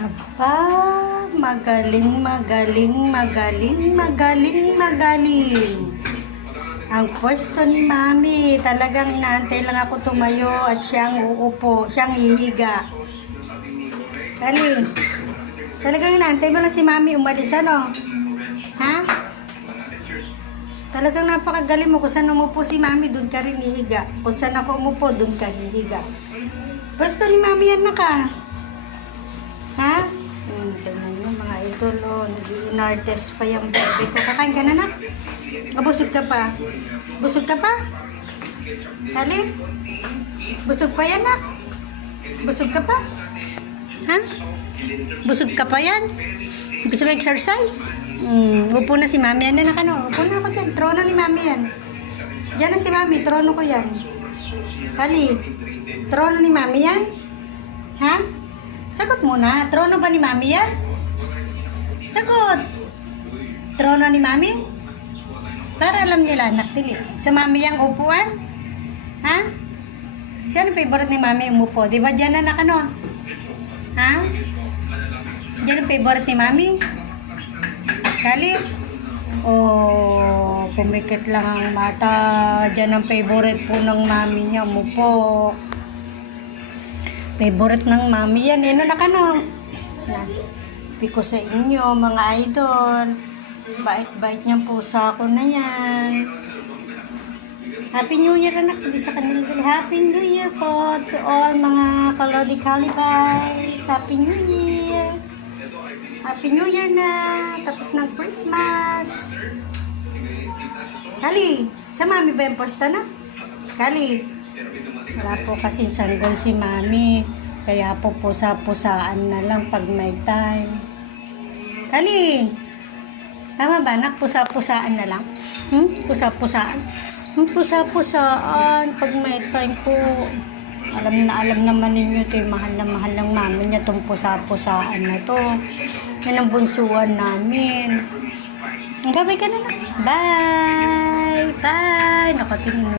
Aba, magaling, magaling, magaling, magaling, magaling. Ang pwesto ni Mami, talagang inaantay lang ako tumayo at siyang uupo, siyang hihiga. Kali, talagang inaantay mo lang si Mami umalis, ano? Ha? Talagang napakagaling mo. Kung saan umupo si Mami, doon ka rin hihiga. Kung saan ako umupo, doon ka hihiga. Pwesto ni Mami yan na ka. Ha? Tingnan nyo mga idol, oh. Nag-i-inartist pa yung bebe ko. Kakain ka na, nak? Busog ka pa? Busog ka pa? Kali? Busog pa yan, nak? Busog ka pa? Ha? Busog ka pa yan? Gusto mo exercise? Upo na si Mami. Yan na ano? Upo na ako dyan. Trono ni Mami yan. Diyan na si Mami. Trono ko yan. Kali. Trono ni Mami yan? Ha? Sagot muna. Trono ba ni Mami yan? Sagot. Trono ni Mami? Para alam nila, anak tili. Sa Mami yung upuan? Ha? Saan ang favorite ni Mami umupo? Di ba dyan na ano? Ha? Diyan ang favorite ni Mami? Kali? Oh, pumikit lang ang mata. Diyan ang favorite po ng Mami niya umupo. Favorite ng Mami yan. Ano na ka no? Sabi ko sa inyo, mga idol. Bait-bait niyang pusa ko na yan. Happy New Year, anak. Sabi sa kanila, Happy New Year po to all mga Kalodi Kalibais. Happy New Year. Happy New Year na. Tapos ng Christmas. Kali, sa Mami ba yung posta na? Kali. Wala po kasi sanggol si Mami. Kaya po pusa-pusaan na lang pag may time. Kali. Tama ba, anak? Pusa-pusaan na lang? Pusa-pusaan? Pusa-pusaan pag may time po. Alam naman ninyo ito yung mahal ng Mami niya itong pusa-pusaan na to. Yan ang bunsuan namin. Ang gabay ka na lang. Bye! Bye! Nakatingin